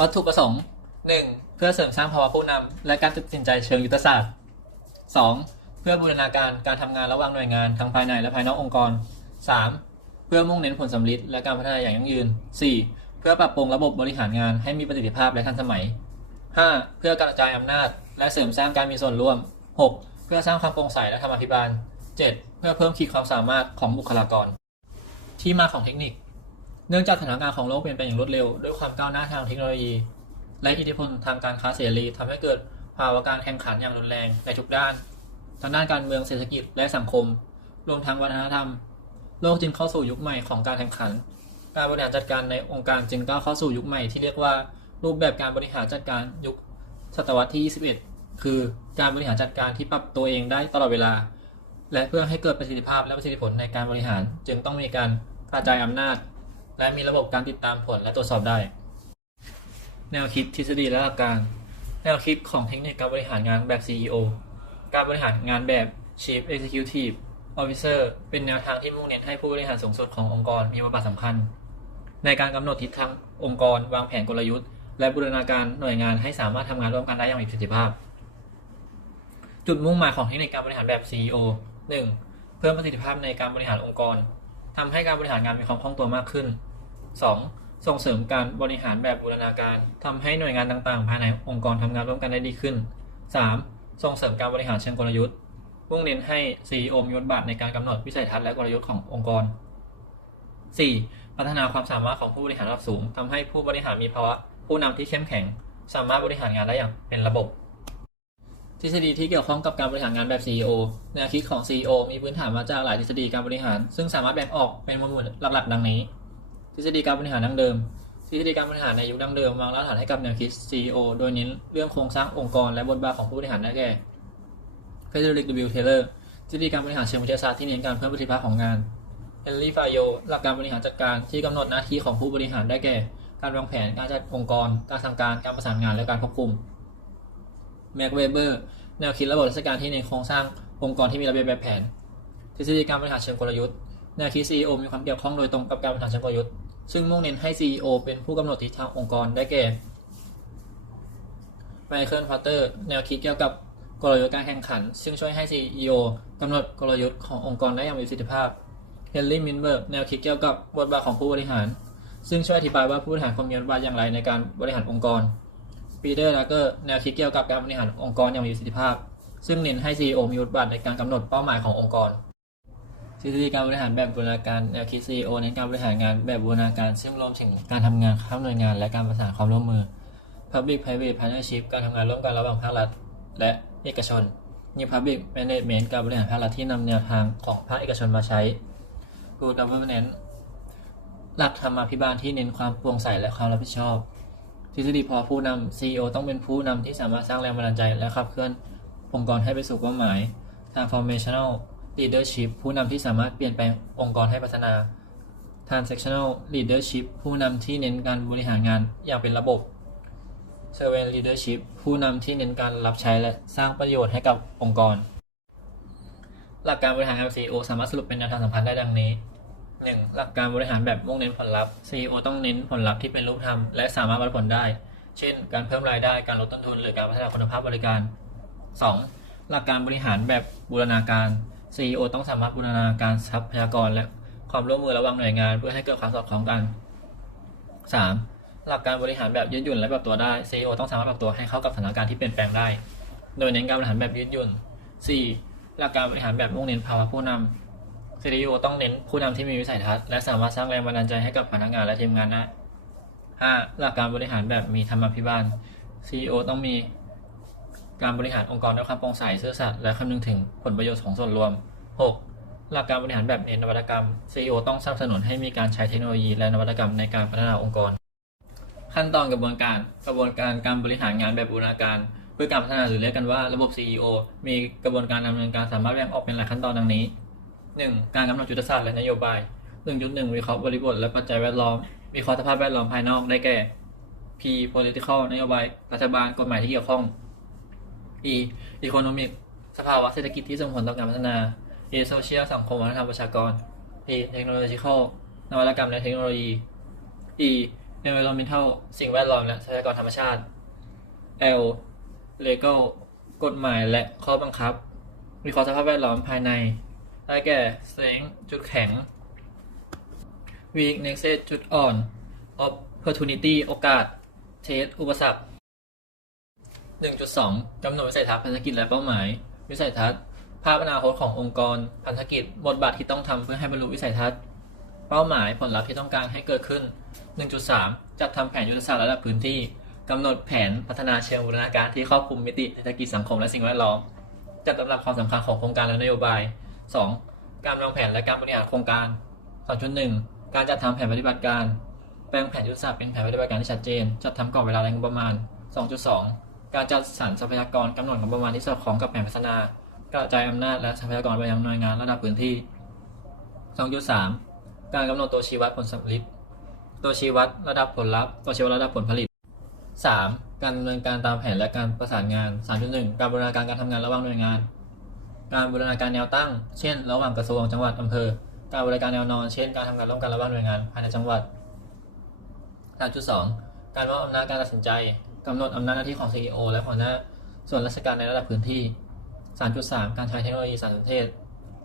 วัตถุประสงค์ 1. เพื่อเสริมสร้างภาวะผู้นำและการตัดสินใจเชิงยุทธศาสตร์ 2. เพื่อบูรณาการการทำงานระหว่างหน่วยงานทั้งภายในและภายนอกองค์กร 3. เพื่อมุ่งเน้นผลสำลิดและการพัฒนาอย่างยั่งยืน 4. เพื่อปรับปรุงระบบบริหารงานให้มีประสิทธิภาพและทันสมัย 5. เพื่อกระจายอำนาจ และเสริมสร้างการมีส่วนร่วม 6. เพื่อสร้างความโปร่งใสและธรรมาภิบาล 7. เพื่อเพิ่มขีดความสามารถของบุคลากร ที่มาของเทคนิค เนื่องจากสถานการณ์ของโลกเปลี่ยนไปอย่างรวดเร็วด้วยความก้าวหน้าทางเทคโนโลยี และอิทธิพลทางการค้าเสรีทำให้เกิดภาวะการแข่งขันอย่างรุนแรงในทุกด้านทั้งด้านการเมืองเศรษฐกิจและสังคม รวมทั้งวัฒนธรรม โลกจึงเข้าสู่ยุคใหม่ของการแข่งขัน การบริหารจัดการในองค์การจึงก้าวเข้าสู่ยุคใหม่ที่เรียกว่ารูปแบบการบริหารจัดการยุคศตวรรษที่ 21 คือการบริหารจัดการที่ปรับตัวเองได้ตลอดเวลา และเพื่อให้เกิดประสิทธิภาพและประสิทธิผลในการบริหารจึงต้องมีการกระจายอำนาจ และมีระบบการติดตามผลและตรวจสอบได้ แนวคิดทฤษฎีและหลักการ แนวคิดของเทคนิคการบริหารงานแบบ CEO การบริหารงานแบบ Chief Executive Officer เป็นแนวทางที่มุ่งเน้นให้ผู้บริหารสูงสุดขององค์กรมีบทบาทสำคัญ ในการกำหนดทิศทางองค์กร วางแผนกลยุทธ์ และบูรณาการหน่วยงานให้สามารถทำงานร่วมกันได้อย่างมีประสิทธิภาพ จุดมุ่งหมายของเทคนิคการบริหารแบบ CEO 1. เพิ่มประสิทธิภาพในการบริหารองค์กร ทำให้การบริหารงานมีความคล่องตัวมากขึ้น 2. ส่งเสริมการบริหารแบบบูรณาการทำให้หน่วยงานต่างๆ ภายในองค์กรทำงานร่วมกันได้ดีขึ้น 3. ส่งเสริมการบริหารเชิงกลยุทธ์มุ่งเน้นให้ CEO มีบทบาทในการกำหนดวิสัยทัศน์และกลยุทธ์ขององค์กร 4. พัฒนาความสามารถของผู้บริหารระดับสูงทำให้ผู้บริหารมีภาวะผู้นำที่เข้มแข็ง สามารถบริหารงานได้อย่างเป็นระบบ ทฤษฎีที่เกี่ยวข้องกับการบริหารงานแบบ CEO แนวคิดของ CEO มีพื้นฐานมาจากหลายทฤษฎีการบริหาร ซึ่งสามารถแบ่งออกเป็นหมวดหมู่หลักๆ ดังนี้ ทฤษฎีการบริหารดั้งเดิม ทฤษฎีการบริหารในยุคดั้งเดิมวางรากฐานให้กับแนวคิด CEO โดยเน้นเรื่องโครงสร้างองค์กรและบทบาทของผู้บริหารได้แก่ Frederick W. Taylor ทฤษฎีการบริหารเชิงวิทยาศาสตร์ที่เน้นการเพิ่มประสิทธิภาพของงาน Henry Fayol หลักการบริหารจัดการที่กำหนดหน้าที่ของผู้บริหารได้แก่ การวางแผนการจัดองค์กร การสั่งการการประสานงานและการควบคุม Max Weber แนวคิดระบบราชการที่เน้นโครงสร้างองค์กรที่มีระเบียบแบบแผน ทฤษฎีการบริหารเชิงกลยุทธ์แนวคิด CEO มีความเกี่ยวข้องโดยตรงกับการบริหารเชิงกลยุทธ์ซึ่งมุ่งเน้นให้ CEO เป็นผู้กำหนดทิศทางองค์กรได้แก่ไมเคิลพาเตอร์แนวคิดเกี่ยวกับกลยุทธ์การแข่งขัน ซึ่งช่วยให้ CEO กำหนดกลยุทธ์ขององค์กรได้อย่างมีประสิทธิภาพเฮนรี่มินเบิร์กแนวคิดเกี่ยวกับบทบาทของผู้บริหาร ซึ่งช่วยอธิบายว่าผู้บริหารควรมีบทบาทอย่างไรในการบริหารองค์กร ปีเตอร์ลาเกอร์แนวคิดเกี่ยวกับการบริหารองค์กรอย่างมีประสิทธิภาพ ซึ่งเน้นให้ CEO มีบทบาทในการกำหนดเป้าหมายขององค์กรทฤษฎีการบริหารแบบบูรณาการแนวคิด CEO เน้นการบริหารงานแบบบูรณาการ ซึ่งรวมถึงการทำงานข้ามหน่วยงาน และการประสานความร่วมมือ Public Private Partnership การทำงานร่วมกันระหว่างภาครัฐ และเอกชน New Public Management การบริหารภาครัฐที่นำแนวทางของภาคเอกชนมาใช้ Good Governance หลักธรรมาภิบาลที่เน้นความโปร่งใสและความรับผิดชอบ ทฤษฎีพอผู้นำ CEO ต้องเป็นผู้นำที่สามารถสร้างแรงบันดาลใจและขับเคลื่อนองค์กรให้ไปสู่เป้าหมาย Transformational Leadership ผู้นำที่สามารถเปลี่ยนแปลงองค์กรให้พัฒนา Transactional Leadership ผู้นำที่เน้นการบริหารงานอย่างเป็นระบบ Servant Leadership ผู้นำที่เน้นการรับใช้และสร้างประโยชน์ให้กับองค์กร หลักการบริหาร CEO สามารถสรุปเป็นแนวทางสำคัญได้ดังนี้ 1. หลักการบริหารแบบมุ่งเน้นผลลัพธ์ CEO ต้องเน้นผลลัพธ์ที่เป็นรูปธรรมและสามารถวัดผลได้ เช่น การเพิ่มรายได้การลดต้นทุน หรือการพัฒนาคุณภาพบริการ 2. หลักการบริหารแบบบูรณาการ CEO ต้องสามารถบูรณาการทรัพยากร และความร่วมมือระหว่างหน่วยงาน เพื่อให้เกิดความสอดคล้องกัน 3. หลักการบริหารแบบยืดหยุ่นและปรับตัวได้ CEO ต้องสามารถปรับตัวให้เข้ากับสถานการณ์ที่เปลี่ยนแปลงได้ โดยเน้นการบริหารแบบยืดหยุ่น 4. หลักการบริหารแบบมุ่งเน้นภาวะผู้นำ CEO ต้องเน้นผู้นำที่มีวิสัยทัศน์และสามารถสร้างแรงบันดาลใจให้กับพนักงานและทีมงานได้ 5. หลักการบริหารแบบมีธรรมาภิบาล CEO ต้องมีการบริหารองค์กรด้วยความโปร่งใสซื่อสัตย์และคำนึงถึงผลประโยชน์ของส่วนรวม 6. หลักการบริหารแบบเน้นนวัตกรรม CEO ต้องสนับสนุนให้มีการใช้เทคโนโลยีและนวัตกรรมในการพัฒนาองค์กร ขั้นตอนกระบวนการกระบวนการการบริหารงานแบบบูรณาการเพื่อการพัฒนาหรือเรียกกันว่าระบบ CEO มีกระบวนการดำเนินการสามารถแบ่งออกเป็นหลายขั้นตอนดังนี้ 1. การกำหนดยุทธศาสตร์และนโยบาย 1.1 วิเคราะห์บริบทและปัจจัยแวดล้อม วิเคราะห์สภาพแวดล้อมภายนอกได้แก่ P political นโยบาย รัฐบาล กฎหมายที่เกี่ยวข้อง E economic สภาวะเศรษฐกิจที่ส่งผลต่อการพัฒนา A social สังคมวัฒนธรรมประชากร P technological นวัตกรรมและเทคโนโลยี E environmental สิ่งแวดล้อมและทรัพยากรธรรมชาติ L legal กฎหมายและข้อบังคับ วิเคราะห์สภาพแวดล้อมภายใน ได้แก่ strength จุดแข็ง weakness จุดอ่อน opportunity โอกาส test อุปสรรค 1.2กำหนดวิสัยทัศน์พันธกิจและเป้าหมาย วิสัยทัศน์ ภาพอนาคตขององค์กร พันธกิจ บทบาทที่ต้องทำเพื่อให้บรรลุวิสัยทัศน์ เป้าหมายผลลัพธ์ที่ต้องการให้เกิดขึ้น 1.3 จัดทำแผนยุทธศาสตร์ระดับพื้นที่กำหนดแผนพัฒนาเชิงบูรณาการที่ครอบคลุมมิติเศรษฐกิจสังคมและสิ่งแวดล้อม จัดลำดับความสำคัญของโครงการและนโยบาย 2. การวางแผนและการบริหารโครงการ 2.1 การจัดทำแผนปฏิบัติการ แปลงแผนยุทธศาสตร์เป็นแผนปฏิบัติการที่ชัดเจน จัดทำกรอบเวลาและงบประมาณ 2.2 การจัดสรรทรัพยากรกำหนดงบประมาณที่สอดคล้องกับแผนพัฒนากระจายอำนาจและทรัพยากรไปยังหน่วยงานระดับพื้นที่ 2.3 การกำหนดตัวชี้วัดผลสำลิดตัวชี้วัดระดับผลลัพธ์ตัวชี้วัดระดับผลผลิต 3. การดำเนินการตามแผนและการประสานงาน 3.1 การบูรณาการการทำงานระหว่างหน่วยงาน การบูรณาการแนวตั้ง เช่น ระหว่างกระทรวงจังหวัดอำเภอ การบูรณาการแนวนอน เช่น การทำงานร่วมกันระหว่างหน่วยงานภายในจังหวัด3.2 การมอบอำนาจการตัดสินใจกำหนดอำนาจหน้าที่ของ CEO และหัวหน้าส่วนราชการในระดับพื้นที่ 3.3 การใช้เทคโนโลยีสารสนเทศ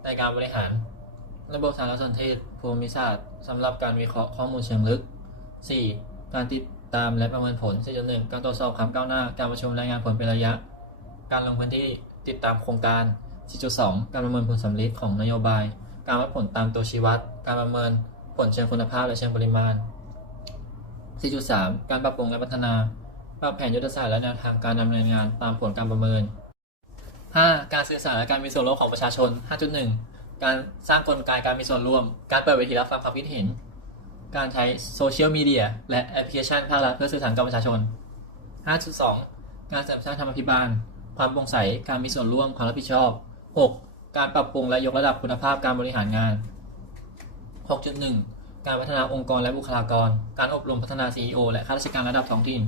ในการบริหาร ระบบสารสนเทศ ภูมิศาสตร์สำหรับการวิเคราะห์ข้อมูลเชิงลึก 4. การติดตามและประเมินผล 4.1 การตรวจสอบความก้าวหน้า การประชุมรายงานผลเป็นระยะ การลงพื้นที่ติดตามโครงการ 4.2 การประเมินผลสำลิดของนโยบาย การวัดผลตามตัวชี้วัด การประเมินผลเชิงคุณภาพและเชิงปริมาณ 4.3 การปรับปรุงและพัฒนาปรับแผนยุทธศาสตร์และแนวทางการดำเนินงานตามผลการประเมิน 5. การสื่อสารและการมีส่วนร่วมของประชาชน 5.1 การสร้างกลไกการมีส่วนร่วม การเปิดเวทีรับฟังความคิดเห็น การใช้โซเชียลมีเดียและแอปพลิเคชันภาครัฐเพื่อสื่อสารกับประชาชน 5.2 การเสริมสร้างธรรมาภิบาล ความโปร่งใส การมีส่วนร่วม ความรับผิดชอบ 6. การปรับปรุงและยกระดับคุณภาพการบริหารงาน 6.1 การพัฒนาองค์กรและบุคลากร การอบรมพัฒนา CEO และข้าราชการระดับท้องถิ่น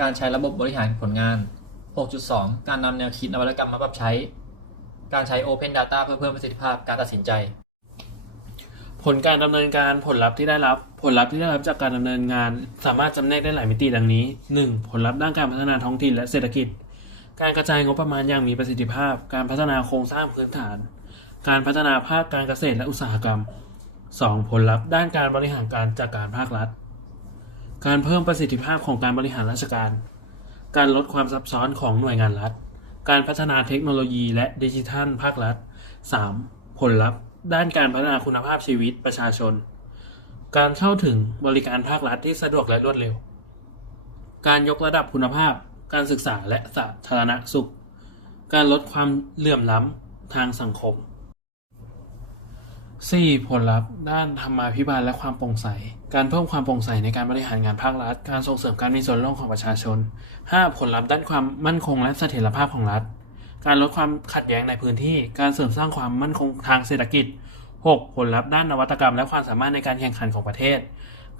การใช้ระบบบริหารผลงาน 6.2 การนำแนวคิดนวัตกรรมมาปรับใช้ การใช้ Open Data เพื่อเพิ่มประสิทธิภาพการตัดสินใจ ผลการดำเนินการผลลัพธ์ที่ได้รับ ผลลัพธ์ที่ได้รับจากการดำเนินงาน สามารถจำแนกได้หลายมิติดังนี้ 1. ผลลัพธ์ด้านการพัฒนาท้องถิ่นและเศรษฐกิจ การกระจายงบประมาณอย่างมีประสิทธิภาพ การพัฒนาโครงสร้างพื้นฐาน การพัฒนาภาคการเกษตรและอุตสาหกรรม 2. ผลลัพธ์ด้านการบริหารการจากการภาครัฐ การเพิ่มประสิทธิภาพของการบริหารราชการ การลดความซับซ้อนของหน่วยงานรัฐ การพัฒนาเทคโนโลยีและดิจิทัลภาครัฐ 3. ผลลัพธ์ด้านการพัฒนาคุณภาพชีวิตประชาชน การเข้าถึงบริการภาครัฐที่สะดวกและรวดเร็ว การยกระดับคุณภาพ การศึกษาและสาธารณสุข การลดความเหลื่อมล้ำทางสังคม 4. ผลลัพธ์ด้านธรรมาภิบาลและความโปร่งใส การเพิ่มความโปร่งใสในการบริหารงานภาครัฐ การส่งเสริมการมีส่วนร่วมของประชาชน 5. ผลลัพธ์ด้านความมั่นคงและเสถียรภาพของรัฐ การลดความขัดแย้งในพื้นที่ การเสริมสร้างความมั่นคงทางเศรษฐกิจ 6. ผลลัพธ์ด้านนวัตกรรม และความสามารถในการแข่งขันของประเทศ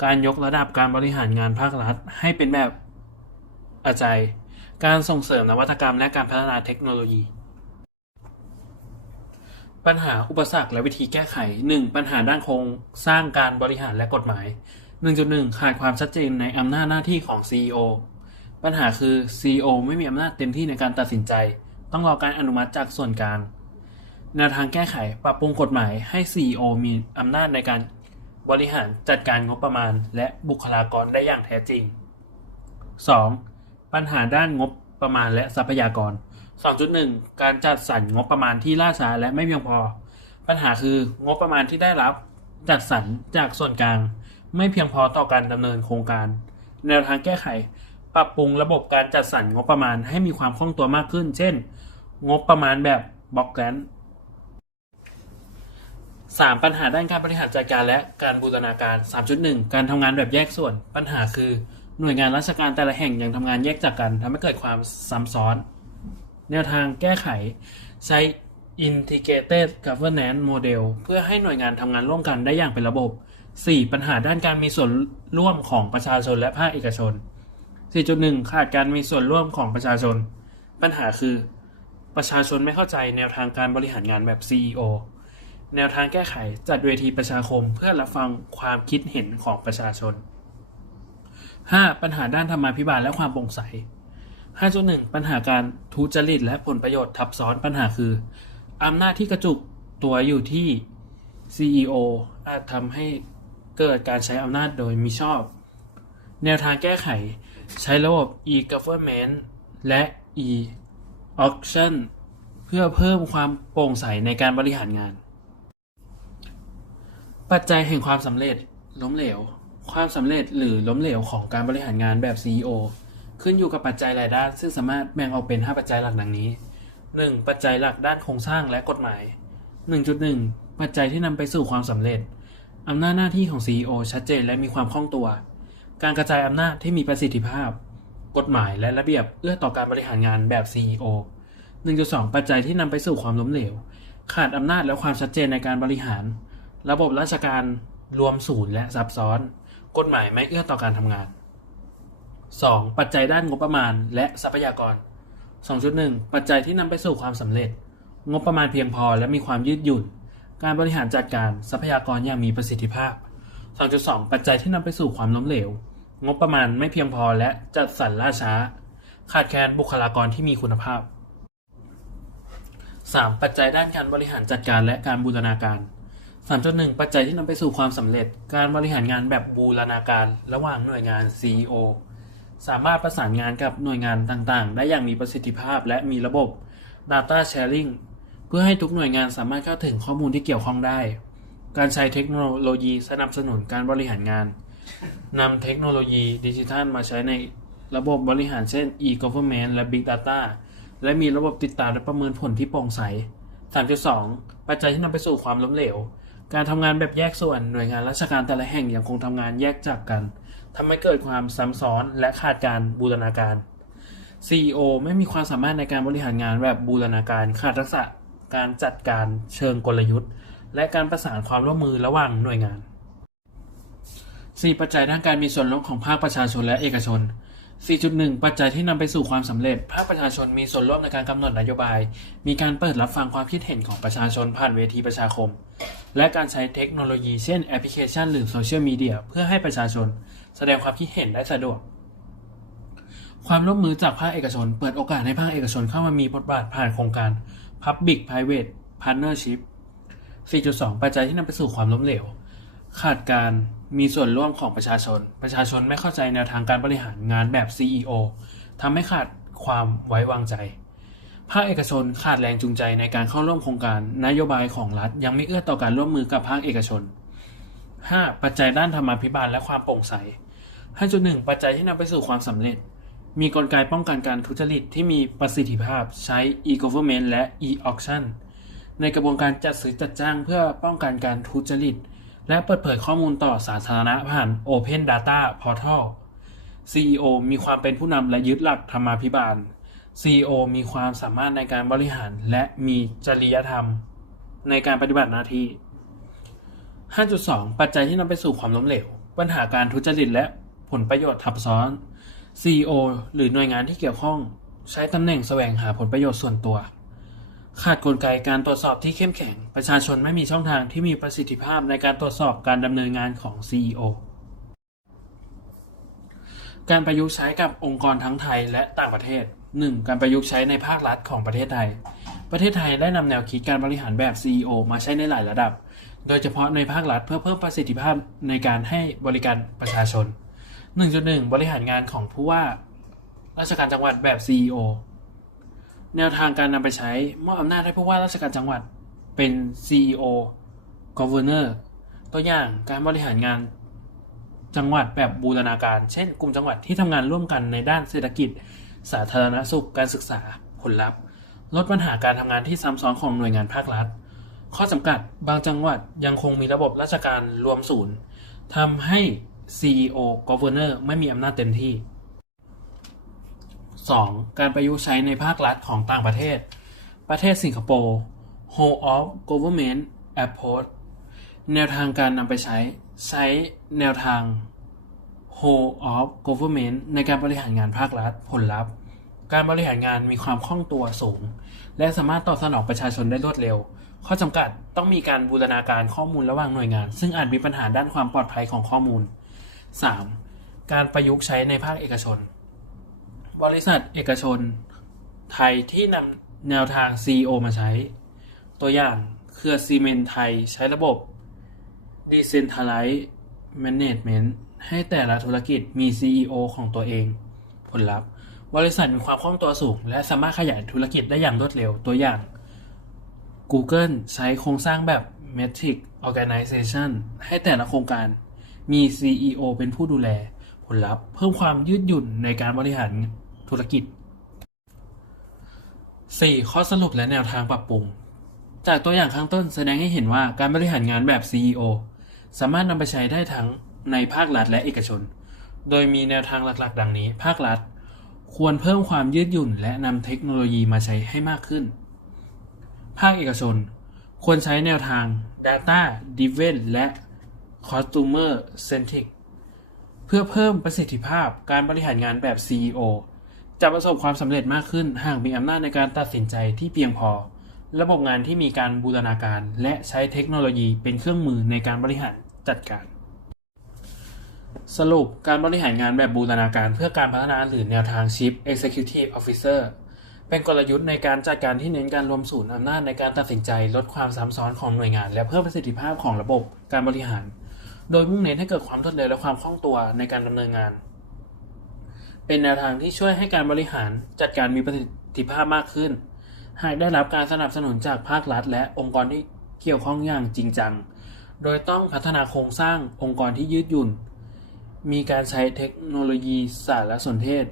การยกระดับการบริหารงานภาครัฐ ให้เป็นแบบอาจาย การส่งเสริมนวัตกรรมและการพัฒนาเทคโนโลยี ปัญหาอุปสรรคและวิธีแก้ไข 1. ปัญหาด้านโครงสร้างการบริหารและกฎหมาย 1.1 ขาดความชัดเจนในอำนาจหน้าที่ของ CEO ปัญหาคือ CEO ไม่มีอำนาจเต็มที่ในการตัดสินใจ ต้องรอการอนุมัติจากส่วนกลางแนวทางแก้ไขปรับปรุงกฎหมายให้ CEO มีอำนาจในการบริหารจัดการงบประมาณ และบุคลากรได้อย่างแท้จริง 2. ปัญหาด้านงบประมาณและทรัพยากร 2.1 การจัดสรรงบประมาณที่ล่าช้าและไม่เพียงพอ ปัญหาคืองบประมาณที่ได้รับจัดสรรจากส่วนกลาง ไม่เพียงพอต่อการดำเนินโครงการ แนวทางแก้ไข ปรับปรุงระบบการจัดสรรงบประมาณให้มีความคล่องตัวมากขึ้น เช่น งบประมาณแบบบล็อกแกรน 3. ปัญหาด้านการบริหารจัดการและการบูรณาการ 3.1 การทำงานแบบแยกส่วน ปัญหาคือ หน่วยงานราชการแต่ละแห่งยังทำงานแยกจากกันทำให้เกิดความซ้ำซ้อน แนวทางแก้ไขใช้ Integrated Governance Model เพื่อให้หน่วยงานทำงานร่วมกันได้อย่างเป็นระบบ 4. ปัญหาด้านการมีส่วนร่วมของประชาชนและภาคเอกชน 4.1 ขาดการมีส่วนร่วมของประชาชน ปัญหาคือ ประชาชนไม่เข้าใจแนวทางการบริหารงานแบบ CEO แนวทางแก้ไขจัดเวทีประชาคมเพื่อรับฟังความคิดเห็นของประชาชน 5. ปัญหาด้านธรรมาภิบาลและความโปร่งใส 5.1 ปัญหาการทุจริตและผลประโยชน์ทับซ้อนปัญหาคืออำนาจที่กระจุกตัวอยู่ที่ CEO อาจทำให้เกิดการใช้อำนาจโดยมิชอบ แนวทางแก้ไขใช้ระบบ e-government และ e-auction เพื่อเพิ่มความโปร่งใสในการบริหารงาน ปัจจัยแห่งความสำเร็จล้มเหลว ความสำเร็จหรือล้มเหลวของการบริหารงานแบบ CEO ขึ้นอยู่กับปัจจัยหลายด้าน ซึ่งสามารถแบ่งออกเป็น 5 ปัจจัยหลักดังนี้ 1. ปัจจัยหลักด้านโครงสร้างและกฎหมาย 1.1 ปัจจัยที่นำไปสู่ความสำเร็จอำนาจหน้าที่ของ CEO ชัดเจนและมีความคล่องตัว การกระจายอำนาจที่มีประสิทธิภาพ กฎหมายและระเบียบเอื้อต่อการบริหารงานแบบ CEO 1.2 ปัจจัยที่นำไปสู่ความล้มเหลว ขาดอำนาจและความชัดเจนในการบริหาร ระบบราชการรวมศูนย์และซับซ้อน กฎหมายไม่เอื้อต่อการทำงาน 2. ปัจจัยด้านงบประมาณและทรัพยากร 2.1 ปัจจัยที่นำไปสู่ความสำเร็จ งบประมาณเพียงพอและมีความยืดหยุ่น การบริหารจัดการทรัพยากรอย่างมีประสิทธิภาพ 2.2 ปัจจัยที่นำไปสู่ความล้มเหลว งบประมาณไม่เพียงพอและจัดสรรล่าช้า ขาดแคลนบุคลากรที่มีคุณภาพ 3. ปัจจัยด้านการบริหารจัดการและการบูรณาการ 3.1 ปัจจัยที่นำไปสู่ความสำเร็จ การบริหารงานแบบบูรณาการ ระหว่างหน่วยงาน CEO สามารถประสานงานกับหน่วยงานต่างๆ ได้อย่างมีประสิทธิภาพและมีระบบ Data Sharing เพื่อให้ทุกหน่วยงานสามารถเข้าถึงข้อมูลที่เกี่ยวข้องได้ การใช้เทคโนโลยีสนับสนุนการบริหารงานนำเทคโนโลยีดิจิทัลมาใช้ในระบบบริหารเช่น e-government และ big data และมีระบบติดตามและประเมินผลที่โปร่งใส 3.2 ปัจจัยที่นำไปสู่ความล้มเหลว การทำงานแบบแยกส่วนหน่วยงานราชการแต่ละแห่งยังคงทำงานแยกจากกันทำให้เกิดความซ้ำซ้อนและขาดการบูรณาการ CEO ไม่มีความสามารถในการบริหารงานแบบบูรณาการขาดทักษะการจัดการเชิงกลยุทธ์ และการประสานความร่วมมือระหว่างหน่วยงาน 4. ปัจจัยด้านการมีส่วนร่วมของภาคประชาชนและเอกชน 4.1 ปัจจัยที่นำไปสู่ความสำเร็จ ภาคประชาชนมีส่วนร่วมในการกำหนดนโยบาย มีการเปิดรับฟังความคิดเห็นของประชาชนผ่านเวทีประชาคม และการใช้เทคโนโลยีเช่นแอปพลิเคชันหรือโซเชียลมีเดียเพื่อให้ประชาชน แสดงความคิดเห็นได้สะดวก ความร่วมมือจากภาคเอกชน เปิดโอกาสให้ภาคเอกชนเข้ามามีบทบาทผ่านโครงการ Public Private Partnership 4.2 ปัจจัยที่นำไปสู่ความล้มเหลว ขาดการมีส่วนร่วมของประชาชน ประชาชนไม่เข้าใจแนวทางการบริหารงานแบบ CEO ทำให้ขาดความไว้วางใจ ภาคเอกชนขาดแรงจูงใจในการเข้าร่วมโครงการนโยบายของรัฐ ยังไม่เอื้อต่อการร่วมมือกับภาคเอกชน 5. ปัจจัยด้านธรรมาภิบาลและความโปร่งใส 5.1 ปัจจัยที่นำไปสู่ความสำเร็จ มีกลไกป้องกันการทุจริตที่มีประสิทธิภาพใช้ e-government และ e-auction ในกระบวนการจัดซื้อจัดจ้างเพื่อป้องกันการทุจริต และเปิดเผยข้อมูลต่อสาธารณะผ่าน Open Data Portal CEO มีความเป็นผู้นำและยึดหลักธรรมาภิบาล CEO มีความสามารถในการบริหารและมีจริยธรรม ในการปฏิบัติหน้าที่ 5.2 ปัจจัยที่นำไปสู่ความล้มเหลว ปัญหาการทุจริตและผลประโยชน์ทับซ้อน CEO หรือหน่วยงานที่เกี่ยวข้อง ใช้ตำแหน่งแสวงหาผลประโยชน์ส่วนตัว ขาดกลไกการตรวจสอบที่เข้มแข็ง ประชาชนไม่มีช่องทางที่มีประสิทธิภาพในการตรวจสอบการดำเนินงานของ CEO การประยุกต์ใช้กับองค์กรทั้งไทยและต่างประเทศ 1. การประยุกต์ใช้ในภาครัฐของประเทศไทย ประเทศไทยได้นำแนวคิดการบริหารแบบ CEO มาใช้ในหลายระดับ โดยเฉพาะในภาครัฐเพื่อเพิ่มประสิทธิภาพในการให้บริการประชาชน 1.1 บริหารงานของผู้ว่า ราชการจังหวัดแบบ CEO แนวทางการนำไปใช้มอบอำนาจให้ผู้ว่าราชการจังหวัดเป็น CEO Governor ตัวอย่างการบริหารงานจังหวัดแบบบูรณาการ เช่น กลุ่มจังหวัดที่ทำงานร่วมกันในด้านเศรษฐกิจ สาธารณสุข การศึกษา ผลลัพธ์ ลดปัญหาการทำงานที่ซ้ำซ้อนของหน่วยงานภาครัฐ ข้อจำกัดบางจังหวัดยังคงมีระบบราชการรวมศูนย์ทำให้ CEO Governor ไม่มีอำนาจเต็มที่ 2. การประยุกต์ใช้ในภาครัฐของต่างประเทศ ประเทศสิงคโปร์ Whole of Government Approach แนวทางการนำไปใช้ ใช้แนวทาง Whole of Government ในการบริหารงานภาครัฐ ผลลัพธ์ การบริหารงานมีความคล่องตัวสูง และสามารถตอบสนองประชาชนได้รวดเร็ว ข้อจำกัดต้องมีการบูรณาการข้อมูลระหว่างหน่วยงาน ซึ่งอาจมีปัญหาด้านความปลอดภัยของข้อมูล 3. การประยุกต์ใช้ในภาคเอกชน บริษัทเอกชน ไทยที่นำแนวทาง CEO มาใช้ ตัวอย่างเครือซีเมนไทยใช้ระบบ Decentralized Management ให้แต่ละธุรกิจมี CEO ของตัวเอง ผลลัพธ์ บริษัทมีความคล่องตัวสูง และสามารถขยายธุรกิจได้อย่างรวดเร็วตัวอย่าง Google ใช้โครงสร้างแบบ Matrix Organization ให้แต่ละโครงการมี CEO เป็นผู้ดูแล ผลลัพธ์ เพิ่มความยืดหยุ่นในการบริหาร ธุรกิจ 4. ข้อสรุปและแนวทางปรับปรุง จากตัวอย่างข้างต้นแสดงให้เห็นว่าการบริหารงานแบบ CEO สามารถนำไปใช้ได้ทั้งในภาครัฐและเอกชน โดยมีแนวทางหลักๆ ดังนี้ ภาครัฐ ควรเพิ่มความยืดหยุ่น และนำเทคโนโลยีมาใช้ให้มากขึ้น ภาคเอกชน ควรใช้แนวทาง Data Driven และ Customer Centric เพื่อเพิ่มประสิทธิภาพการบริหารงานแบบ CEO จะประสบความสำเร็จมากขึ้นหากมีอำนาจในการตัดสินใจที่เพียงพอ ระบบงานที่มีการบูรณาการและใช้เทคโนโลยีเป็นเครื่องมือในการบริหารจัดการ สรุปการบริหารงานแบบบูรณาการเพื่อการพัฒนาหรือแนวทาง Chief Executive Officer เป็นกลยุทธ์ในการจัดการที่เน้นการรวมศูนย์อำนาจในการตัดสินใจลดความซ้ำซ้อนของหน่วยงาน และเพิ่มประสิทธิภาพของระบบการบริหาร โดยมุ่งเน้นให้เกิดความรวดเร็วและความคล่องตัวในการดำเนินงาน เป็นแนวทางที่ช่วยให้การบริหารจัดการมีประสิทธิภาพมากขึ้น หากได้รับการสนับสนุนจากภาครัฐ และองค์กรที่เกี่ยวข้องอย่างจริงจัง โดยต้องพัฒนาโครงสร้างองค์กรที่ยืดหยุ่น มีการใช้เทคโนโลยีสารสนเทศ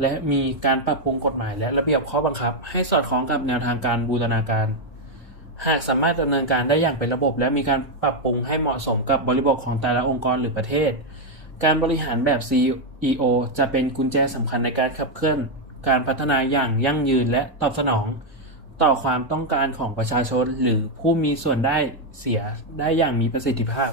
และมีการปรับปรุงกฎหมายและระเบียบข้อบังคับ ให้สอดคล้องกับแนวทางการบูรณาการหากสามารถดำเนินการได้อย่างเป็นระบบ และมีการปรับปรุงให้เหมาะสมกับบริบทของแต่ละองค์กรหรือประเทศ การบริหารแบบ CEO จะเป็นกุญแจสำคัญในการขับเคลื่อน การพัฒนาอย่างยั่งยืนและตอบสนอง ต่อความต้องการของประชาชนหรือผู้มีส่วนได้เสียได้อย่างมีประสิทธิภาพ